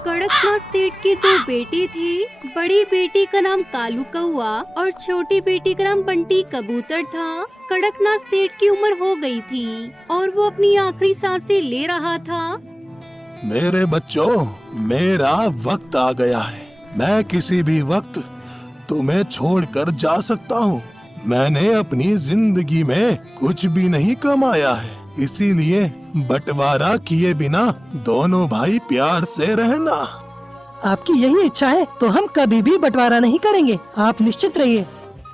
कड़कनाथ सेठ के दो बेटे थे। बड़ी बेटी का नाम कालू कौआ और छोटी बेटी का नाम बंटी कबूतर था। कड़कनाथ सेठ की उम्र हो गई थी और वो अपनी आखिरी सांसें ले रहा था। मेरे बच्चों, मेरा वक्त आ गया है। मैं किसी भी वक्त तुम्हें छोड़कर जा सकता हूँ। मैंने अपनी जिंदगी में कुछ भी नहीं कमाया है, इसीलिए बंटवारा किए बिना दोनों भाई प्यार से रहना। आपकी यही इच्छा है तो हम कभी भी बंटवारा नहीं करेंगे, आप निश्चित रहिए।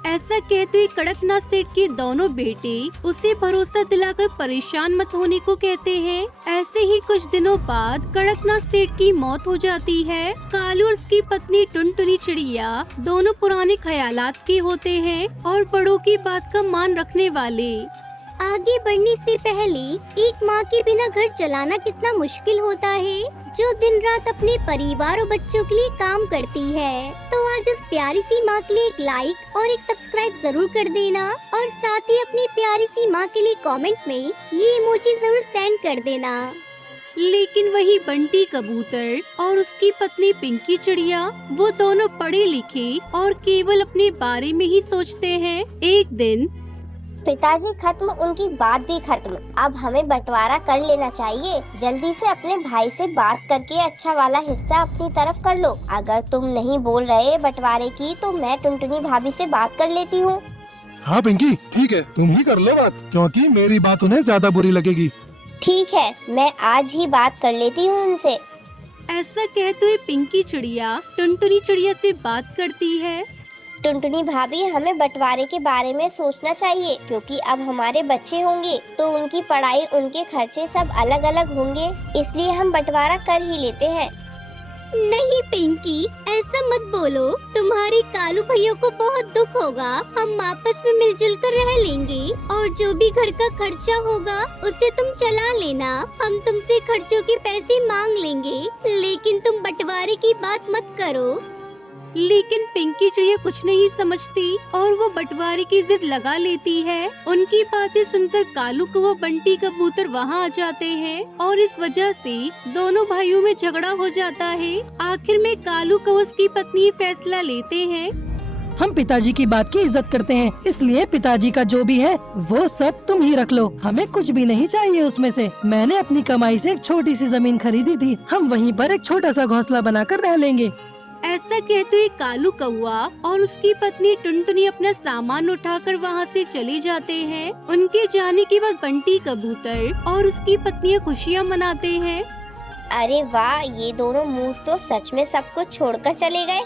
ऐसा कहते हुए कड़कनाथ सेठ के दोनों बेटे उसे भरोसा दिलाकर परेशान मत होने को कहते हैं। ऐसे ही कुछ दिनों बाद कड़कनाथ सेठ की मौत हो जाती है। कालू और उसकी पत्नी टुनटुनी चिड़िया दोनों पुराने ख्यालात के होते हैं और बड़ों की बात का मान रखने वाले। आगे बढ़ने से पहले एक माँ के बिना घर चलाना कितना मुश्किल होता है, जो दिन रात अपने परिवार और बच्चों के लिए काम करती है। तो आज उस प्यारी सी माँ के लिए एक लाइक और एक सब्सक्राइब जरूर कर देना और साथ ही अपनी प्यारी सी माँ के लिए कमेंट में ये इमोजी जरूर सेंड कर देना। लेकिन वही बंटी कबूतर और उसकी पत्नी पिंकी चिड़िया, वो दोनों पढ़े लिखे और केवल अपने बारे में ही सोचते हैं। एक दिन पिताजी खत्म, उनकी बात भी खत्म। अब हमें बंटवारा कर लेना चाहिए। जल्दी से अपने भाई से बात करके अच्छा वाला हिस्सा अपनी तरफ कर लो। अगर तुम नहीं बोल रहे बंटवारे की तो मैं टुनटुनी भाभी से बात कर लेती हूँ। हाँ पिंकी, ठीक है, तुम ही कर लो बात, क्योंकि मेरी बात उन्हें ज्यादा बुरी लगेगी। ठीक है, मैं आज ही बात कर लेती हूँ उनसे। ऐसा कहते हुए पिंकी चिड़िया टुनटुनी चिड़िया से बात करती है। टुनटुनी भाभी, हमें बंटवारे के बारे में सोचना चाहिए, क्योंकि अब हमारे बच्चे होंगे तो उनकी पढ़ाई, उनके खर्चे सब अलग अलग होंगे, इसलिए हम बंटवारा कर ही लेते हैं। नहीं पिंकी, ऐसा मत बोलो। तुम्हारे कालू भैया को बहुत दुख होगा। हम आपस में मिलजुल कर रह लेंगे और जो भी घर का खर्चा होगा उसे तुम चला लेना। हम तुमसे खर्चों के पैसे मांग लेंगे, लेकिन तुम बंटवारे की बात मत करो। लेकिन पिंकी चिड़िया कुछ नहीं समझती और वो बंटवारे की जिद लगा लेती है। उनकी बातें सुनकर कालू कौआ बंटी कबूतर वहाँ आ जाते हैं और इस वजह से दोनों भाइयों में झगड़ा हो जाता है। आखिर में कालू कौआ उसकी पत्नी फैसला लेते हैं। हम पिताजी की बात की इज्जत करते हैं, इसलिए पिताजी का जो भी है वो सब तुम ही रख लो। हमें कुछ भी नहीं चाहिए उसमें से। मैंने अपनी कमाई से एक छोटी सी जमीन खरीदी थी, हम वहीं पर एक छोटा सा घोंसला बनाकर रह लेंगे। ऐसा कहते हुए कालू कौआ और उसकी पत्नी टुनटुनी अपना सामान उठाकर वहाँ से चले जाते हैं। उनके जाने के बाद बंटी कबूतर और उसकी पत्नियाँ खुशियाँ मनाते हैं। अरे वाह, ये दोनों मूर्ख तो सच में सब कुछ छोड़कर चले गए।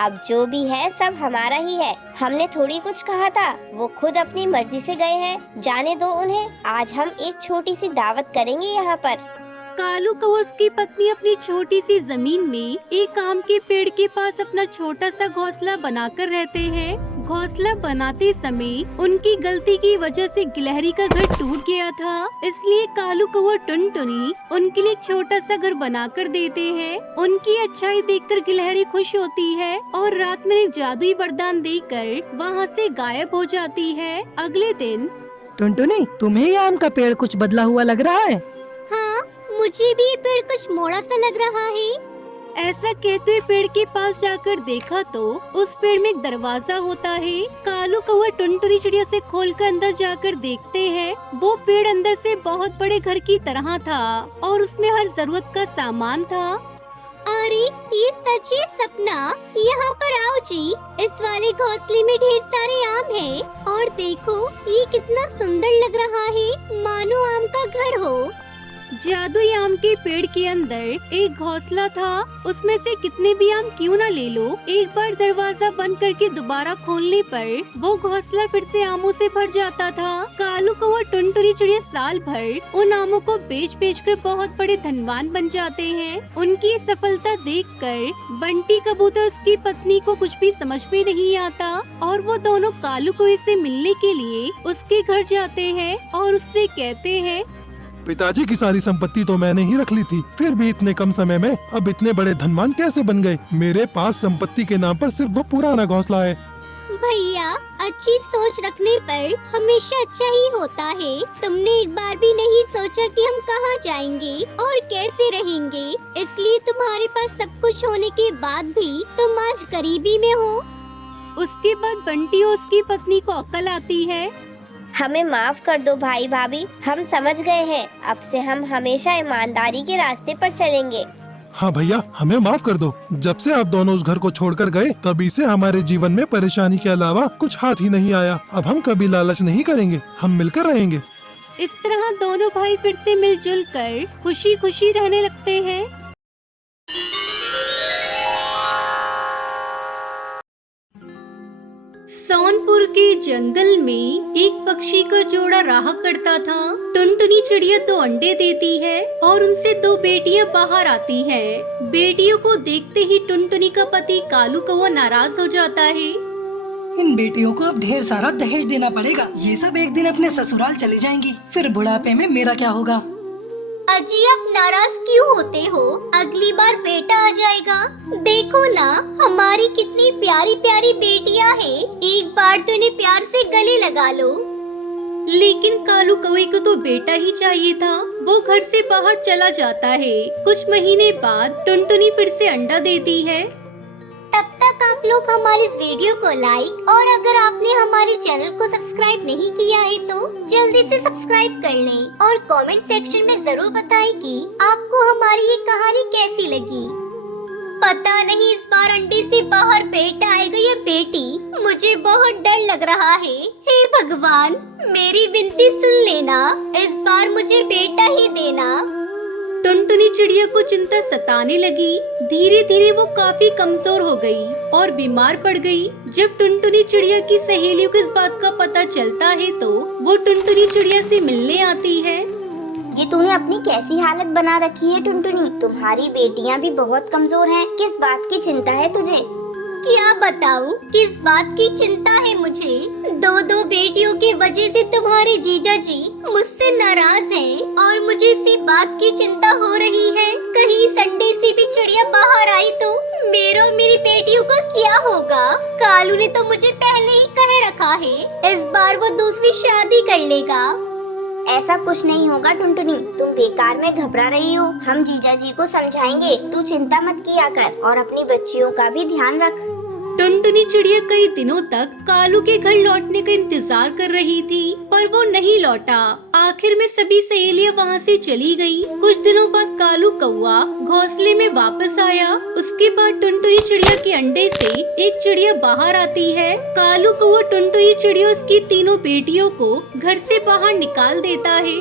अब जो भी है सब हमारा ही है। हमने थोड़ी कुछ कहा था, वो खुद अपनी मर्जी से गए हैं। जाने दो उन्हें। आज हम एक छोटी सी दावत करेंगे यहाँ पर। कालू कौआ उसकी पत्नी अपनी छोटी सी जमीन में एक आम के पेड़ के पास अपना छोटा सा घोंसला बनाकर रहते हैं। घोंसला बनाते समय उनकी गलती की वजह से गिलहरी का घर टूट गया था, इसलिए कालू कौआ टुनटुनी उनके लिए एक छोटा सा घर बनाकर देते हैं। उनकी अच्छाई देखकर गिलहरी खुश होती है और रात में एक जादुई वरदान देकर वहाँ से गायब हो जाती है। अगले दिन टुनटुनी, तुम्हें ये आम का पेड़ कुछ बदला हुआ लग रहा है? हाँ, मुझे भी ये पेड़ कुछ मोड़ा सा लग रहा है। ऐसा कहते हुए पेड़ के पास जाकर देखा तो उस पेड़ में एक दरवाजा होता है। कालू कौआ टुनटुनी चिड़िया से खोलकर अंदर जाकर देखते हैं। वो पेड़ अंदर से बहुत बड़े घर की तरह था और उसमें हर जरूरत का सामान था। अरे ये सच है सपना। यहाँ पर आओ जी, इस वाले घोंसले में ढेर सारे आम हैं और देखो ये कितना सुंदर लग रहा है, मानो आम का घर हो। जादुई आम के पेड़ के अंदर एक घोंसला था, उसमें से कितने भी आम क्यों न ले लो। एक बार दरवाजा बंद करके दोबारा खोलने पर वो घोंसला फिर से आमों से भर जाता था। कालू कौआ टुनटुनी चिड़िया साल भर उन आमों को बेच कर बहुत बड़े धनवान बन जाते हैं। उनकी सफलता देखकर बंटी कबूतर उसकी पत्नी को कुछ भी समझ में नहीं आता और वो दोनों कालू कौए से मिलने के लिए उसके घर जाते हैं और उससे कहते हैं, पिताजी की सारी संपत्ति तो मैंने ही रख ली थी, फिर भी इतने कम समय में अब इतने बड़े धनवान कैसे बन गए? मेरे पास संपत्ति के नाम पर सिर्फ वो पुराना घोंसला है। भैया, अच्छी सोच रखने पर हमेशा अच्छा ही होता है। तुमने एक बार भी नहीं सोचा कि हम कहाँ जाएंगे और कैसे रहेंगे, इसलिए तुम्हारे पास सब कुछ होने के बाद भी तुम आज गरीबी में हो। उसके बाद बंटी और उसकी पत्नी को अक्ल आती है। हमें माफ कर दो भाई भाभी, हम समझ गए हैं। अब से हम हमेशा ईमानदारी के रास्ते पर चलेंगे। हाँ भैया, हमें माफ कर दो। जब से आप दोनों उस घर को छोड़कर गए तभी से हमारे जीवन में परेशानी के अलावा कुछ हाथ ही नहीं आया। अब हम कभी लालच नहीं करेंगे, हम मिलकर रहेंगे। इस तरह दोनों भाई फिर से मिलजुल कर खुशी खुशी रहने लगते हैं। सोनपुर के जंगल में एक पक्षी का जोड़ा रहा करता था। टुनटुनी चिड़िया 2 अंडे देती है और उनसे 2 बेटियां बाहर आती हैं। बेटियों को देखते ही टुनटुनी का पति कालू कौवा नाराज हो जाता है। इन बेटियों को अब ढेर सारा दहेज देना पड़ेगा। ये सब एक दिन अपने ससुराल चली जाएंगी, फिर बुढ़ापे में मेरा क्या होगा। अजी आप नाराज क्यों होते हो? अगली बार बेटा आ जाएगा। देखो ना हमारी कितनी प्यारी प्यारी बेटियां हैं। एक बार तो इन्हें प्यार से गले लगा लो। लेकिन कालू कौवे को तो बेटा ही चाहिए था। वो घर से बाहर चला जाता है। कुछ महीने बाद टुनटुनी फिर से अंडा देती है। तब तक आप लोग हमारे इस वीडियो को लाइक और अगर आपने हमारे चैनल को सब्सक्राइब नहीं किया है तो जल्दी से सब्सक्राइब कर लें और कमेंट सेक्शन में जरूर बताएं कि आपको हमारी ये कहानी कैसी लगी। पता नहीं इस बार अंडे से बाहर बेटा आएगा या बेटी, मुझे बहुत डर लग रहा है। हे भगवान, मेरी विनती सुन लेना, इस बार मुझे बेटा ही देना। टुनटुनी चिड़िया को चिंता सताने लगी। धीरे धीरे वो काफी कमजोर हो गई और बीमार पड़ गई। जब टुनटुनी चिड़िया की सहेलियों को इस बात का पता चलता है तो वो टुनटुनी चिड़िया से मिलने आती है। ये तूने अपनी कैसी हालत बना रखी है टुनटुनी? तुम्हारी बेटियां भी बहुत कमजोर हैं। किस बात की चिंता है तुझे? क्या बताऊं किस बात की चिंता है मुझे? 2 बेटियों की वजह से तुम्हारे जीजा जी मुझसे नाराज हैं और मुझे इसी बात की चिंता हो रही है। कहीं संडे से भी चिड़िया बाहर आई तो मेरे और मेरी बेटियों का क्या होगा? कालू ने तो मुझे पहले ही कह रखा है इस बार वो दूसरी शादी कर लेगा। ऐसा कुछ नहीं होगा टुनटुनी, तुम बेकार में घबरा रही हो। हम जीजा जी को समझाएंगे, तू चिंता मत किया कर और अपनी बच्चियों का भी ध्यान रख। टुनटुनी चिड़िया कई दिनों तक कालू के घर लौटने का इंतजार कर रही थी पर वो नहीं लौटा। आखिर में सभी सहेलियां वहाँ से चली गयी। कुछ दिनों बाद कालू कौवा घोंसले में वापस आया। उसके बाद टुनटुनी चिड़िया के अंडे से एक चिड़िया बाहर आती है। कालू कौवा टुनटुनी चिड़िया उसकी 3 बेटियों को घर से बाहर निकाल देता है।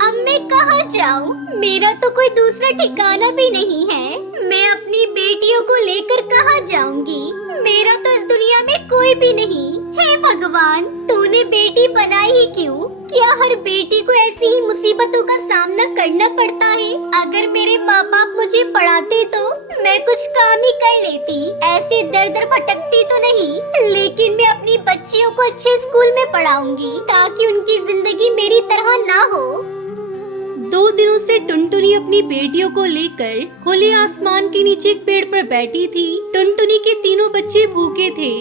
अब मैं कहाँ जाऊँ? मेरा तो कोई दूसरा ठिकाना भी नहीं है। मैं अपनी बेटियों को लेकर कहाँ जाऊंगी? मेरा तो इस दुनिया में कोई भी नहीं। हे भगवान, तूने बेटी बनाई ही क्यों? क्या हर बेटी को ऐसी ही मुसीबतों का सामना करना पड़ता है? अगर मेरे माँ बाप मुझे पढ़ाते तो मैं कुछ काम ही कर लेती। ऐसे दर दर भटकती तो नहीं। लेकिन मैं अपनी बच्चियों को अच्छे स्कूल में पढ़ाऊंगी ताकि उनकी जिंदगी मेरी तरह ना हो। 2 दिनों से टुनटुनी अपनी बेटियों को लेकर खुले आसमान के नीचे एक पेड़ पर बैठी थी। टुनटुनी के 3 बच्चे भूखे थे।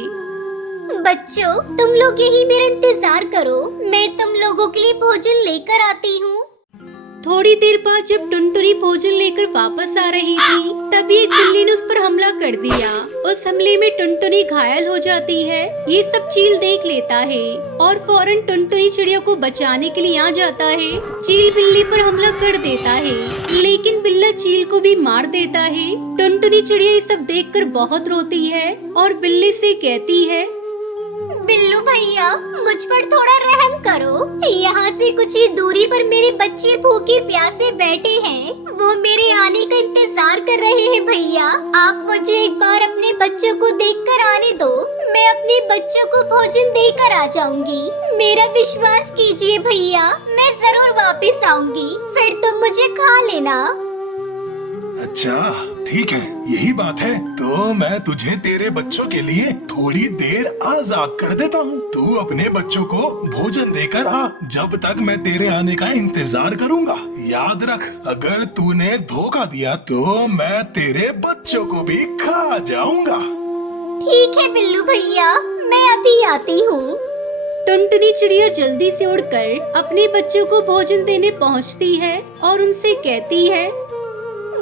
बच्चों, तुम लोग यही मेरा इंतजार करो, मैं तुम लोगों के लिए भोजन लेकर आती हूँ। थोड़ी देर बाद जब टुनटुनी भोजन लेकर वापस आ रही थी तभी एक बिल्ली ने उस पर हमला कर दिया। उस हमले में टुनटुनी घायल हो जाती है। ये सब चील देख लेता है और फौरन टुनटुनी चिड़िया को बचाने के लिए आ जाता है। चील बिल्ली पर हमला कर देता है लेकिन बिल्ला चील को भी मार देता है। टुनटुनी चिड़िया ये सब देखकर बहुत रोती है और बिल्ली से कहती है, बिल्लू भैया मुझ पर थोड़ा रहम करो। यहाँ से कुछ ही दूरी पर मेरे बच्चे भूखे प्यासे बैठे हैं। वो मेरे आने का इंतजार कर रहे हैं। भैया आप मुझे एक बार अपने बच्चों को देखकर आने दो। मैं अपने बच्चों को भोजन देकर आ जाऊंगी। मेरा विश्वास कीजिए भैया, मैं जरूर वापस आऊंगी, फिर तुम मुझे खा लेना। अच्छा ठीक है, यही बात है तो मैं तुझे तेरे बच्चों के लिए थोड़ी देर आजाद कर देता हूँ। तू अपने बच्चों को भोजन देकर आ, जब तक मैं तेरे आने का इंतजार करूँगा। याद रख, अगर तूने धोखा दिया तो मैं तेरे बच्चों को भी खा जाऊँगा। ठीक है बिल्लू भैया, मैं अभी आती हूँ। टुनटुनी चिड़िया जल्दी से उड़कर अपने बच्चों को भोजन देने पहुंचती है और उनसे कहती है,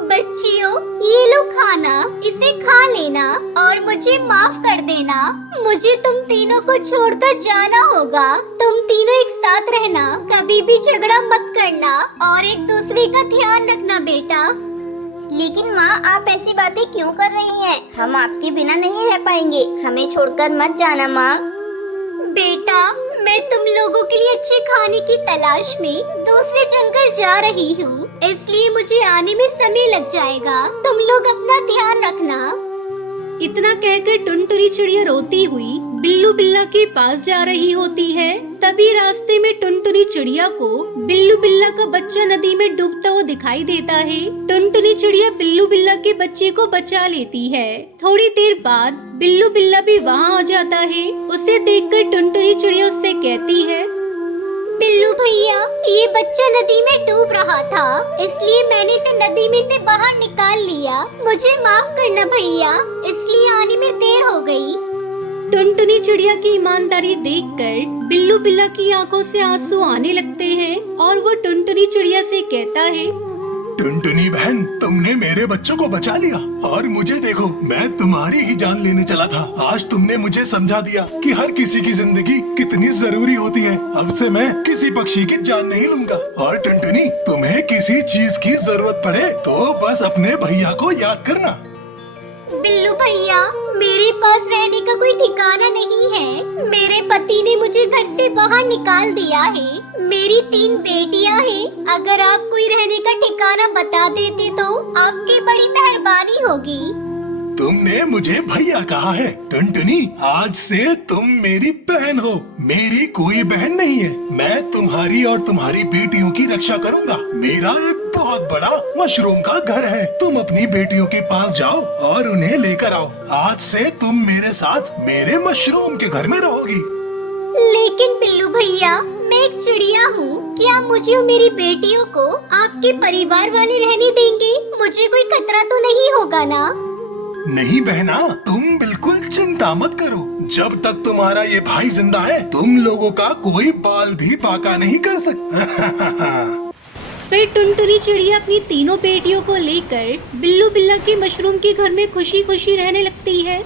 बच्चियों, ये लो खाना, इसे खा लेना और मुझे माफ कर देना। मुझे तुम तीनों को छोड़कर जाना होगा। तुम तीनों एक साथ रहना, कभी भी झगड़ा मत करना और एक दूसरे का ध्यान रखना बेटा। लेकिन माँ, आप ऐसी बातें क्यों कर रही हैं? हम आपके बिना नहीं रह पाएंगे, हमें छोड़कर मत जाना माँ। बेटा, मैं तुम लोगों के लिए अच्छे खाने की तलाश में दूसरे जंगल जा रही हूँ, इसलिए मुझे आने में समय लग जाएगा। तुम लोग अपना ध्यान रखना। इतना कहकर टुनटुनी चिड़िया रोती हुई बिल्लू बिल्ला के पास जा रही होती है। तभी रास्ते में टुनटुनी चिड़िया को बिल्लू बिल्ला का बच्चा नदी में डूबता हुआ दिखाई देता है। टुनटुनी चिड़िया बिल्लू बिल्ला के बच्चे को बचा लेती है। थोड़ी देर बाद बिल्लू बिल्ला भी वहाँ आ जाता है। उसे देखकर टुनटुनी चिड़िया उससे कहती है, बिल्लू भैया, ये बच्चा नदी में डूब रहा था, इसलिए मैंने इसे नदी में से बाहर निकाल लिया। मुझे माफ करना भैया, इसलिए आने में देर हो गई। टुनटुनी चिड़िया की ईमानदारी देखकर बिल्लू बिल्ला की आंखों से आंसू आने लगते हैं और वो टुनटुनी चिड़िया से कहता है, टुनटुनी बहन, तुमने मेरे बच्चों को बचा लिया और मुझे देखो, मैं तुम्हारी ही जान लेने चला था। आज तुमने मुझे समझा दिया कि हर किसी की जिंदगी कितनी जरूरी होती है। अब से मैं किसी पक्षी की जान नहीं लूंगा। और टुनटुनी, तुम्हें किसी चीज की जरूरत पड़े तो बस अपने भैया को याद करना। बिल्लू भैया, मेरे पास रहने का कोई ठिकाना नहीं है। मेरे पति ने मुझे घर से बाहर निकाल दिया है। मेरी 3 बेटियां हैं। अगर आप कोई रहने का ठिकाना बता देते तो आपकी बड़ी मेहरबानी होगी। तुमने मुझे भैया कहा है। टुनटुनी, आज से तुम मेरी बहन हो। मेरी कोई बहन नहीं है। मैं तुम्हारी और तुम्हारी बेटियों की रक्षा करूंगा। मेरा एक बहुत बड़ा मशरूम का घर है। तुम अपनी बेटियों के पास जाओ और उन्हें लेकर आओ। आज से तुम मेरे साथ मेरे मशरूम के घर में रहोगी। लेकिन बिल्लू भैया, मैं एक चिड़िया हूँ। क्या मुझे और मेरी बेटियों को आपके परिवार वाले रहने देंगे? मुझे कोई खतरा तो नहीं होगा ना? नहीं बहना, तुम बिल्कुल चिंता मत करो। जब तक तुम्हारा ये भाई जिंदा है, तुम लोगों का कोई बाल भी बाका नहीं कर सकता। फिर टुनटुनी चिड़िया अपनी तीनों बेटियों को लेकर बिल्लू बिल्ला के मशरूम के घर में खुशी खुशी रहने लगती है।